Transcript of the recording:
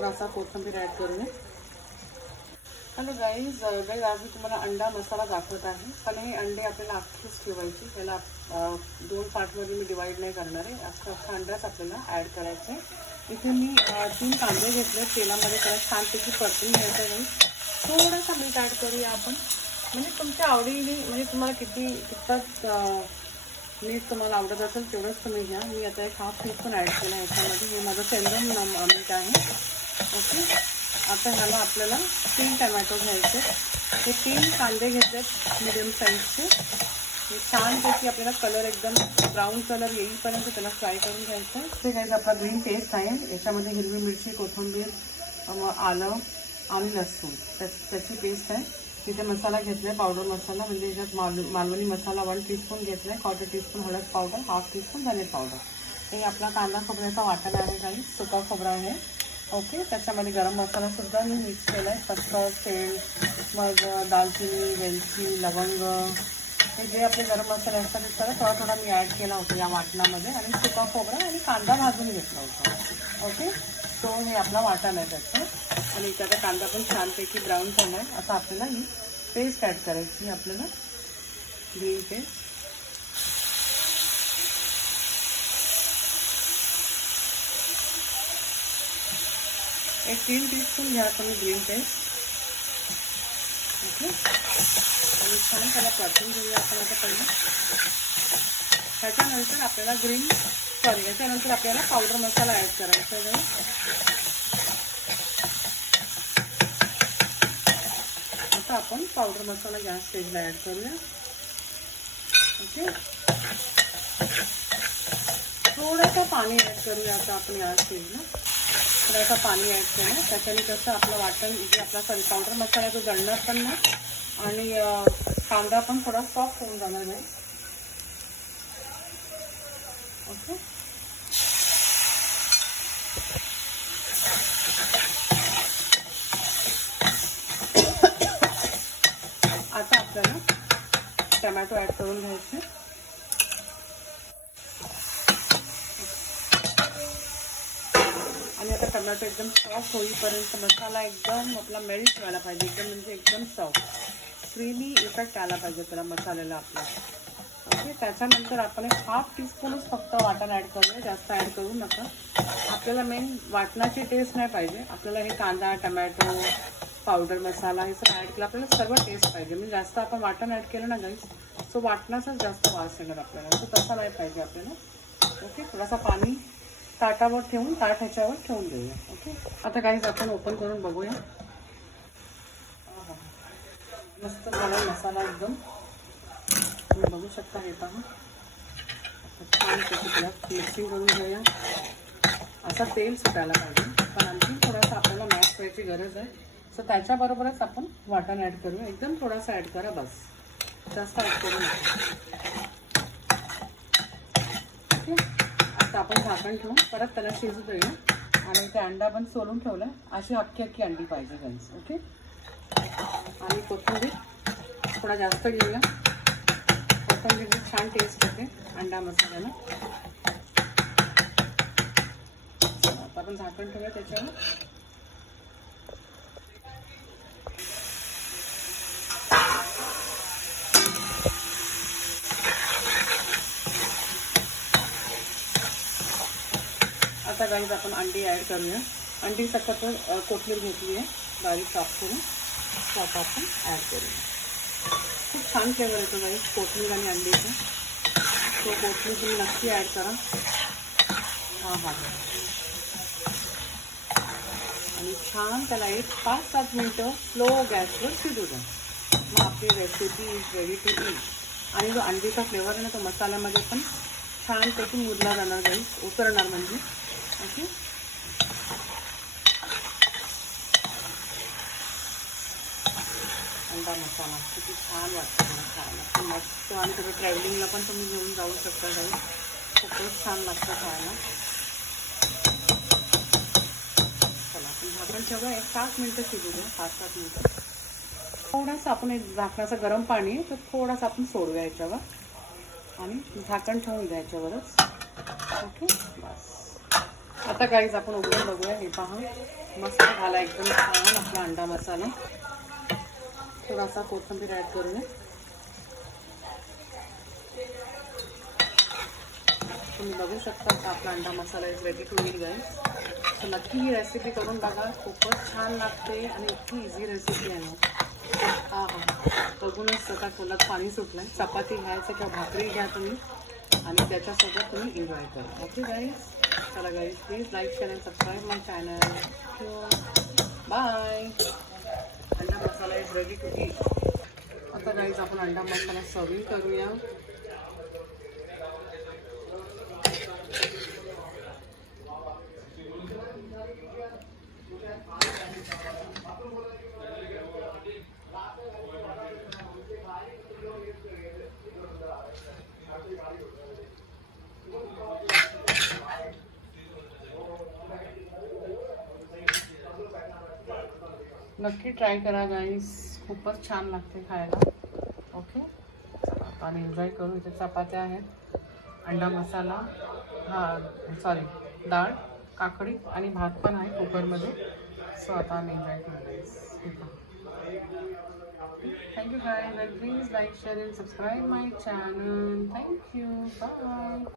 थोडासा कोथिंबीर ॲड करूया. हॅलो गाईज, आज मी तुम्हाला अंडा मसाला दाखवत आहे. पण हे अंडे आपल्याला अख्खेच ठेवायचे, त्याला 2 पार्टमध्ये मी डिवाईड नाही करणार आहे. अख्खा अंडाच आपल्याला ॲड करायचं आहे. इथे मी 3 कांदे घेतले, तेलामध्ये त्याला छानपैकी परतून घ्यायचं आहे. थोडासा मीठ ॲड करूया आपण, म्हणजे तुमच्या आवडीने, म्हणजे तुम्हाला कितपत मीठ तुम्हाला आवडत असेल तेवढंच तुम्ही घ्या. मी आता 1/2 टीस्पून ॲड केलं आहे याच्यामध्ये. हे माझं सेंदम मीठ आहे. ओके, आता ह्याला आपल्याला 3 टमॅटो घ्यायचे. हे 3 कांदे घेतलेत मिडियम साईजचे. हे छानपैकी आपल्याला कलर एकदम ब्राऊन कलर येईपर्यंत त्याला फ्राय करून घ्यायचं. ते काही आपला ग्रीन पेस्ट आहे, याच्यामध्ये हिरवी मिरची, कोथिंबीर, आलं आणि लसूण त्याची पेस्ट आहे. तिथे मसाला घेतलाय, पावडर मसाला, म्हणजे याच्यात मालवणी मसाला 1 टीस्पून घेतलाय, 1/4 टीस्पून हळद पावडर, 1/2 टीस्पून धने पावडर. हे आपला कांदा खोबऱ्याचा वाटण आहे काही, सुका खोबरा आहे. ओके, त्याच्यामध्ये गरम मसाला सुद्धा मी मिक्स केला आहे. खसखस, तेल, मग दालचिनी, वेलची, लवंग, हे जे आपले गरम मसाले असतात ते सगळं थोडा मी ॲड केला होता या वाटणामध्ये. आणि सुका खोबरा आणि कांदा भाजून घेतला होता. ओके, तो हे आपला वाटण आहे त्याचं. आणि त्याचा कांदा पण छानपैकी ब्राऊन झाला आहे. आता आपल्याला ही पेस्ट ॲड करायची आहे, आपल्याला ग्रीन पेस्ट. एक 3 टीस्पून घ्या तुम्ही ग्रीन पेस्ट. ओके, आणि छान त्याला परतून घेऊया आपण आता पहिलं. त्याच्यानंतर आपल्याला याच्यानंतर आपल्याला पावडर मसाला ॲड करायचा आहे. आता आपण पावडर मसाला गॅस स्टेजला ॲड करूया. ओके, थोडंसं पाणी ॲड करूया आता आपण या स्टेजला. थोडासा पाणी ॲड करूया, त्याच्याने कसं आपलं वाटण जे आपला पावडर मसाला तो जळणार पण नाही आणि कांदा पण थोडा सॉफ्ट होऊन जाणार नाही. ओके, आता आपल्याला टमॅटो ॲड करून घ्यायचे. आणि आता टमॅटो एकदम सॉफ्ट होईपर्यंत मसाला एकदम आपला मेल्ट व्हायला पाहिजे, एकदम म्हणजे एकदम सॉफ्ट क्रीमी इफेक्ट आला पाहिजे त्याला मसाल्याला आपला. ओके, त्याच्यानंतर आपण 1/2 टीस्पूनच फक्त वाटण ॲड करूया, जास्त ॲड करू नका. आपल्याला मेन वाटणाची टेस्ट नाही पाहिजे, आपल्याला हे कांदा, टमॅटो, पावडर मसाला हे सगळं ॲड केलं, आपल्याला सर्व टेस्ट पाहिजे. म्हणजे जास्त आपण वाटण ॲड केलं ना गाईस, सो वाटणाचाच जास्त वास येणार आपल्याला, सो तसा नाही पाहिजे आपल्याला. ओके, थोडासा पाणी ताटावर ठेवून ह्याच्यावर ठेवून देऊया. ओके, आता गाईस आपण ओपन करून बघूया. मस्त झाला मसाला एकदम, तुम्ही बघू शकता. हे पहा, छान त्याला मिक्सिंग करून घेऊया. असा तेल सुटायला पाहिजे, पण आणखी थोडासा आपल्याला मॅश करायची गरज आहे. सो त्याच्याबरोबरच आपण वाटण ॲड करूया. एकदम थोडासा ॲड करा बस, जास्त ॲड करू नका. ओके, आता आपण झाकण ठेवून परत त्याला शिजू देऊया. आणि ते अंडा पण सोलून ठेवला, अशी अख्खी अंडी पाहिजे गाईस. ओके, आणि कोथिंबीर थोडा जास्त घेऊया. कोथिंबीर छान टेस्ट येते अंडा मसाल्याला. आता आपण झाकण ठेवूया त्याच्यावर. आता गाईज आपण अंडी ॲड करूया. अंडी सकट कोथिंबीर घेतली आहे बारीक काप करून, आता आपण ॲड करूया. खूप छान फ्लेवर येतो गाईज कोथिंबीर आणि अंडीचा. तो कोथिंबीर तुम्ही नक्की ॲड करा. हा, आणि छान त्याला एक 5-7 मिनटं स्लो गॅसवर शिजू द्या. मग आपली recipe is ready to eat. आणि जो अंडीचा फ्लेवर आहे ना, तो मसाल्यामध्ये पण छानपैकी मुरला जाणार गाईज, उतरणार म्हणजे. ओके, अंडा मसाला किती छान वाटतं मला खायला, मस्त. आणि थोडं ट्रॅव्हलिंगला पण तुम्ही घेऊन जाऊ शकता गाईज, खूपच छान लागतं खायला. चला आपण झाकण ठेवूया, एक 5 मिनटं शिजू द्या, 5-7 मिनटं. थोडासा आपण एक झाकणाचं गरम पाणी तर थोडासा आपण सोडूया याच्यावर आणि झाकण ठेवून द्या याच्यावरच. ओके, बस आता गाईज आपण उघडून बघूया. हे पहा मस्त झाला एकदम छान आपला अंडा मसाला. थोडासा कोथिंबीर ऍड करूया. तुम्ही बघू शकता की आपला anda masala is ready to eat guys. तर नक्की ही रेसिपी करून बघा. खूपच छान लागते आणि इतकी इझी रेसिपी आहे ना. हा हा बघूनच स्वतः तोंडात पाणी सुटलंय. चपाती घ्यायचं किंवा भाकरी घ्या तुम्ही आणि त्याच्यासोबत तुम्ही एन्जॉय करा. Okay guys. चला guys please like share and subscribe my channel. Bye. Anda masala is ready to eat. आता गाईज आपण अंडा मसाला सर्विंग करूया. नक्की ट्राय करा गाईस. खूपच छान लागते खायला. ओके आता आम्ही एन्जॉय करू. इथे चपात्या आहेत, अंडा मसाला, डाळ, काकडी आणि भात पण आहे कुकरमध्ये. सो आता आम्ही एन्जॉय करू guys. Thank you guys. Please like share and subscribe my channel. Thank you. Bye.